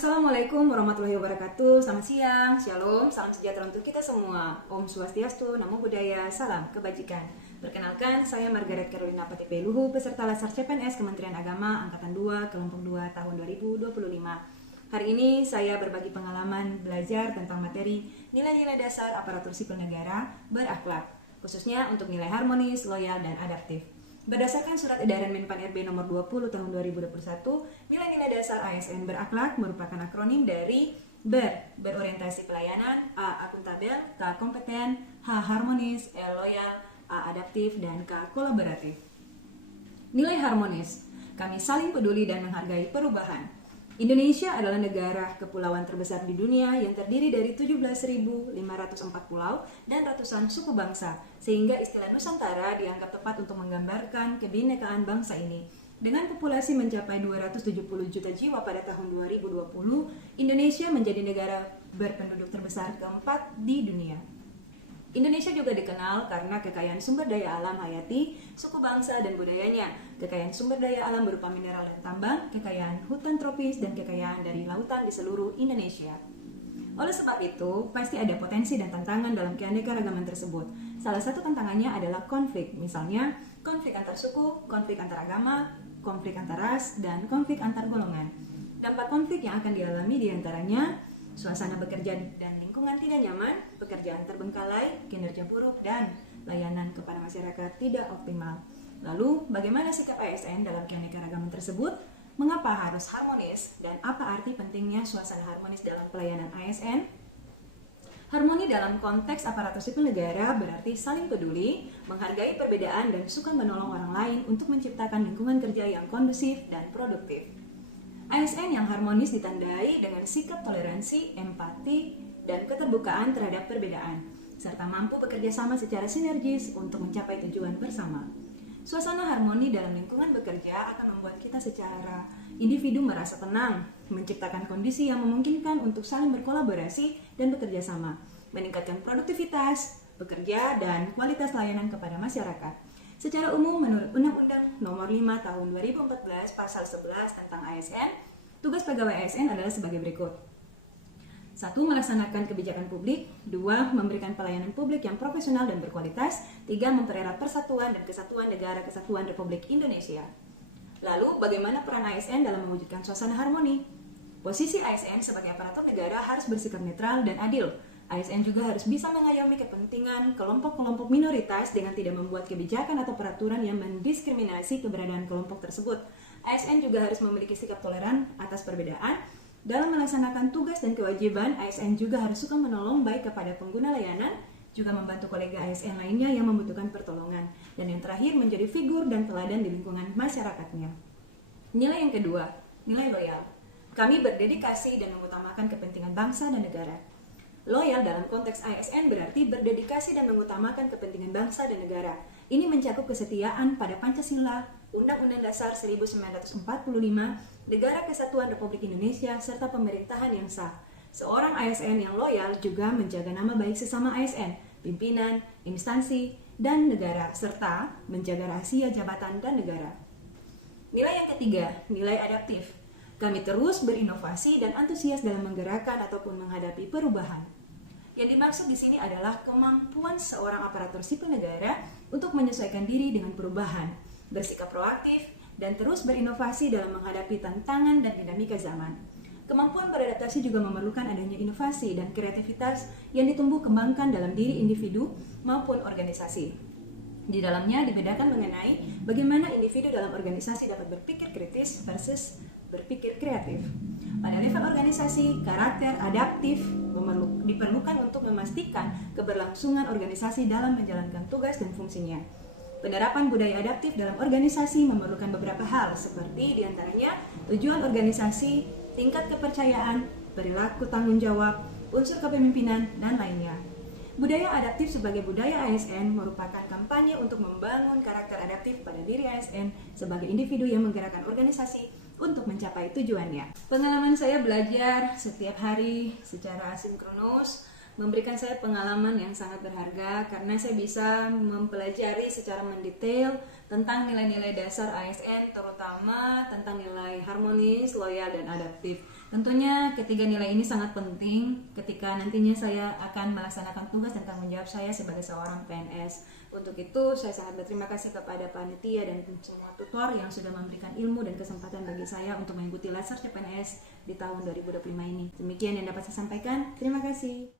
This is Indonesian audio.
Assalamualaikum warahmatullahi wabarakatuh. Selamat siang, shalom, salam sejahtera untuk kita semua. Om Swastiastu, Namo Buddhaya, salam kebajikan. Perkenalkan, saya Margaret Carolina Patipe Luhu, peserta Latsar CPNS Kementerian Agama Angkatan 2, Kelompok 2 tahun 2025. Hari ini saya berbagi pengalaman belajar tentang materi nilai-nilai dasar aparatur sipil negara berakhlak, khususnya untuk nilai harmonis, loyal, dan adaptif. Berdasarkan surat edaran Menpan RB nomor 20 tahun 2021, nilai-nilai dasar ASN berakhlak merupakan akronim dari berorientasi pelayanan, A. akuntabel, K. kompeten, H. harmonis, L. loyal, A. adaptif, dan K. kolaboratif. Nilai harmonis, kami saling peduli dan menghargai perubahan. Indonesia adalah negara kepulauan terbesar di dunia yang terdiri dari 17.504 pulau dan ratusan suku bangsa, sehingga istilah Nusantara dianggap tepat untuk menggambarkan kebinekaan bangsa ini. Dengan populasi mencapai 270 juta jiwa pada tahun 2020, Indonesia menjadi negara berpenduduk terbesar keempat di dunia. Indonesia juga dikenal karena kekayaan sumber daya alam hayati, suku bangsa dan budayanya, kekayaan sumber daya alam berupa mineral dan tambang, kekayaan hutan tropis, dan kekayaan dari lautan di seluruh Indonesia. Oleh sebab itu, pasti ada potensi dan tantangan dalam keanekaragaman tersebut. Salah satu tantangannya adalah konflik, misalnya konflik antar suku, konflik antar agama, konflik antar ras, dan konflik antar golongan. Dampak konflik yang akan dialami diantaranya suasana bekerja dan lingkungan tidak nyaman, pekerjaan terbengkalai, kinerja buruk, dan layanan kepada masyarakat tidak optimal. Lalu, bagaimana sikap ASN dalam keanekaragaman tersebut? Mengapa harus harmonis? Dan apa arti pentingnya suasana harmonis dalam pelayanan ASN? Harmoni dalam konteks aparatur sipil negara berarti saling peduli, menghargai perbedaan, dan suka menolong orang lain untuk menciptakan lingkungan kerja yang kondusif dan produktif. ASN yang harmonis ditandai dengan sikap toleransi, empati, dan keterbukaan terhadap perbedaan, serta mampu bekerja sama secara sinergis untuk mencapai tujuan bersama. Suasana harmoni dalam lingkungan bekerja akan membuat kita secara individu merasa tenang, menciptakan kondisi yang memungkinkan untuk saling berkolaborasi dan bekerja sama, meningkatkan produktivitas, bekerja, dan kualitas layanan kepada masyarakat. Secara umum, menurut Undang-Undang Nomor 5 Tahun 2014 Pasal 11 tentang ASN, tugas pegawai ASN adalah sebagai berikut. 1. Melaksanakan kebijakan publik. 2. Memberikan pelayanan publik yang profesional dan berkualitas. 3. Mempererat persatuan dan kesatuan negara kesatuan Republik Indonesia. Lalu, bagaimana peran ASN dalam mewujudkan suasana harmoni? Posisi ASN sebagai aparatur negara harus bersikap netral dan adil. ASN juga harus bisa mengayomi kepentingan kelompok-kelompok minoritas dengan tidak membuat kebijakan atau peraturan yang mendiskriminasi keberadaan kelompok tersebut. ASN juga harus memiliki sikap toleran atas perbedaan. Dalam melaksanakan tugas dan kewajiban, ASN juga harus suka menolong baik kepada pengguna layanan, juga membantu kolega ASN lainnya yang membutuhkan pertolongan. Dan yang terakhir, menjadi figur dan teladan di lingkungan masyarakatnya. Nilai yang kedua, nilai loyal. Kami berdedikasi dan mengutamakan kepentingan bangsa dan negara. Loyal dalam konteks ASN berarti berdedikasi dan mengutamakan kepentingan bangsa dan negara. Ini mencakup kesetiaan pada Pancasila, Undang-Undang Dasar 1945, Negara Kesatuan Republik Indonesia, serta pemerintahan yang sah. Seorang ASN yang loyal juga menjaga nama baik sesama ASN, pimpinan, instansi, dan negara, serta menjaga rahasia jabatan dan negara. Nilai yang ketiga, nilai adaptif. Kami terus berinovasi dan antusias dalam menggerakkan ataupun menghadapi perubahan. Yang dimaksud di sini adalah kemampuan seorang aparatur sipil negara untuk menyesuaikan diri dengan perubahan, bersikap proaktif, dan terus berinovasi dalam menghadapi tantangan dan dinamika zaman. Kemampuan beradaptasi juga memerlukan adanya inovasi dan kreativitas yang ditumbuh kembangkan dalam diri individu maupun organisasi. Di dalamnya dibedakan mengenai bagaimana individu dalam organisasi dapat berpikir kritis versus berpikir kreatif. Pada level organisasi, karakter adaptif diperlukan untuk memastikan keberlangsungan organisasi dalam menjalankan tugas dan fungsinya. Penerapan budaya adaptif dalam organisasi memerlukan beberapa hal, seperti diantaranya tujuan organisasi, tingkat kepercayaan, perilaku tanggung jawab, unsur kepemimpinan, dan lainnya. Budaya adaptif sebagai budaya ASN merupakan kampanye untuk membangun karakter adaptif pada diri ASN sebagai individu yang menggerakkan organisasi untuk mencapai tujuannya. Pengalaman saya belajar setiap hari secara asinkronus memberikan saya pengalaman yang sangat berharga karena saya bisa mempelajari secara mendetail tentang nilai-nilai dasar ASN, terutama tentang nilai harmonis, loyal, dan adaptif. Tentunya ketiga nilai ini sangat penting ketika nantinya saya akan melaksanakan tugas dan tanggung jawab saya sebagai seorang PNS. Untuk itu saya sangat berterima kasih kepada panitia dan semua tutor yang sudah memberikan ilmu dan kesempatan bagi saya untuk mengikuti Laser CPNS di tahun 2025 ini. Demikian yang dapat saya sampaikan. Terima kasih.